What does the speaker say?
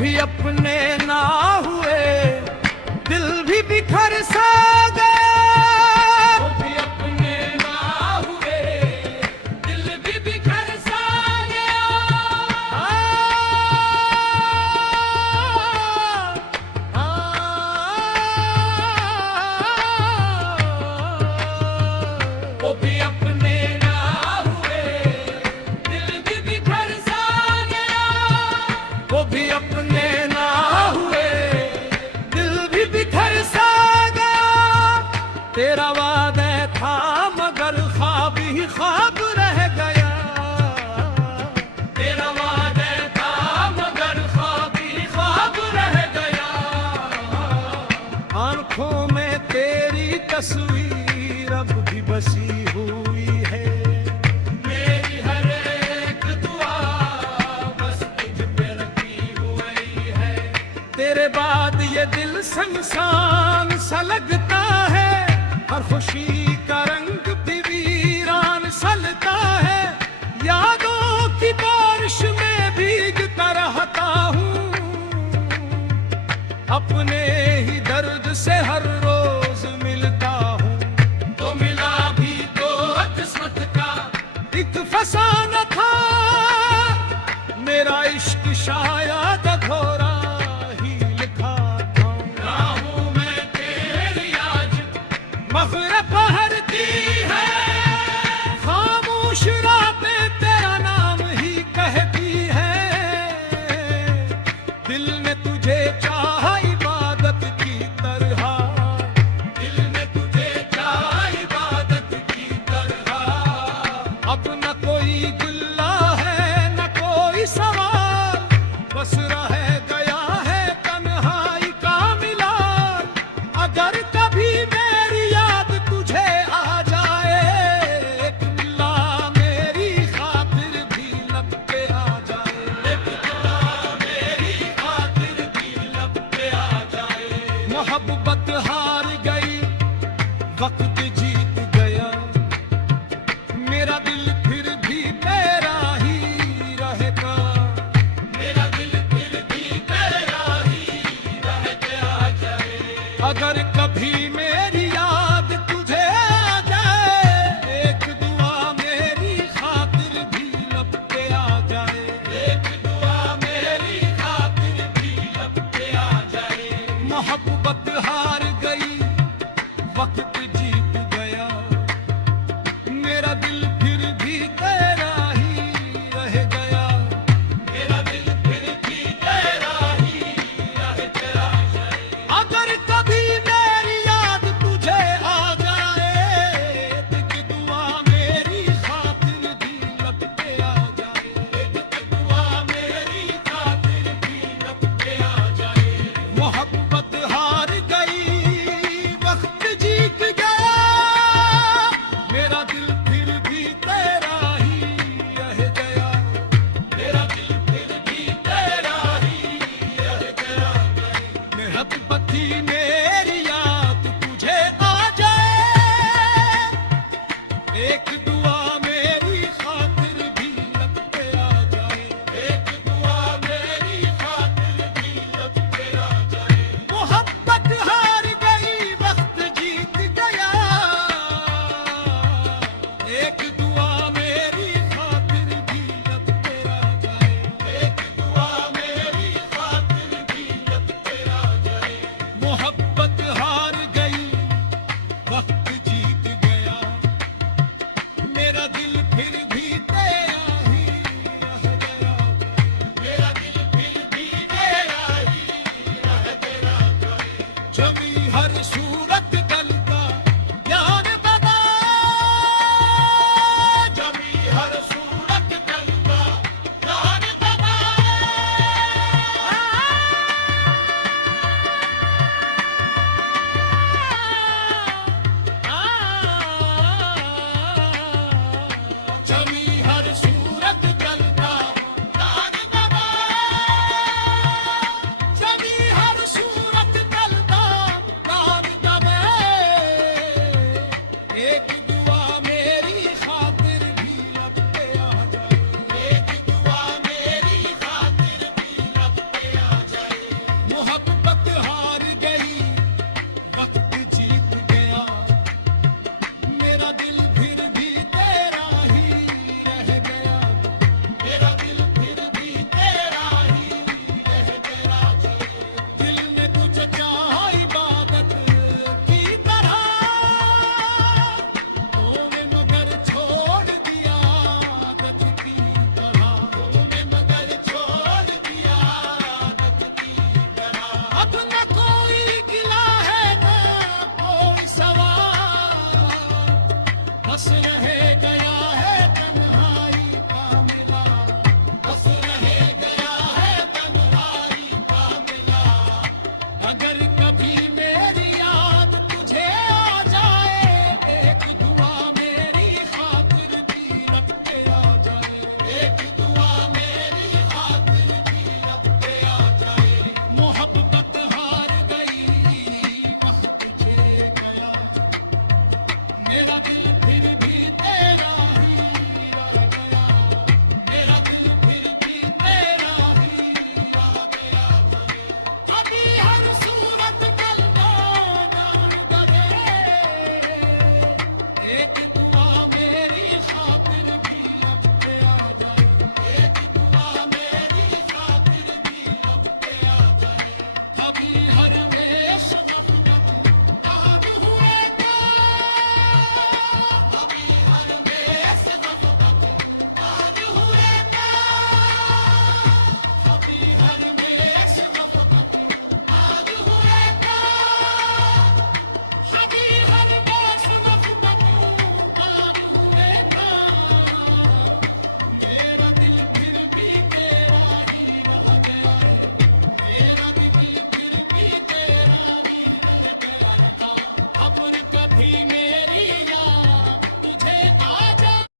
भी अपने ना हुए, दिल भी बिखर सा गया। वो भी अपने ना हुए, दिल भी बिखर सा गया। वो भी अपने ना हुए, दिल भी बिखर सा गया। वो भी अपने ना हुए, दिल भी बिखर सा गया। तेरा वादा था मगर ख्वाब ही ख्वाब रह गया। तेरा वादा था मगर ख्वाब ही ख्वाब रह गया। आंखों में तेरी तस्वीर अब भी बसी हुई है। मेरी हर एक दुआ बस तुझ पे रखी हुई है। तेरे बाद ये दिल संसान सा लगता है। हर खुशी का रंग भी वीरान सलता है। यादों की बारिश में भीगता रहता हूँ। अपने ही दर्द से हर रोज मिलता हूँ। तो मिला भी तो किस्मत का एक फसाना था। मेरा इश्क शायद अधूरा ही लिखा था। राहों में तेरी आज मग़रिब पहरती है। खामोश रातें तेरा नाम ही कहती है। दिल ने तुझे चाहा इबादत की तरह। दिल ने तुझे चाहा इबादत की तरह। अब न कोई गिल्ला है न कोई सवाल। बस रह गया है तन्हाई का मिलान। अगर कभी मेरी याद तुझे आ जाए, एक मिला मेरी खातिर भी लब पे आ जाए। एक मिला मेरी खातिर भी लब पे आ जाए। मोहब्बत हार गई, वक्त जीत गया। मेरा दिल फिर भी तेरा ही रहेगा। मेरा दिल फिर भी तेरा ही रहता जाए। अगर कभी मेरी याद तुझे आ जाए, एक दुआ मेरी खातिर भी लब पे आ जाए। एक दुआ मेरी खातिर भी लब पे आ जाए। मोहब्बत हार गई, वक्त जीत गया। मेरा दिल फिर भी तेरा ही रह गया। मेरा दिल फिर भी तेरा ही रहता जाए। अगर कभी मेरी याद तुझे आ जाए, एक दुआ मेरी खातिर भी लब पे आ जाए। एक दुआ मेरी खातिर भी लब पे आ जाए। मोहब्बत हार गई, वक्त जीत गया। मेरा दिल फिर भी तेरा ही रह गया। मेरा दिल फिर भी तेरा ही रह गया। मोहब्बती मेरी याद तुझे आ जाए, एक दुआ मेरी खातिर भी लब पे आ जाए। एक दुआ मेरी खातिर भी लब पे आ जाए। मोहब्बत हार गई, वक्त जीत गया। एक दुआ मेरी खातिर भी लब पे आ जाए। एक दुआ मेरी खातिर भी लब पे आ जाए। मोहब्बत हार गई, वक्त जीत गया। मेरा गया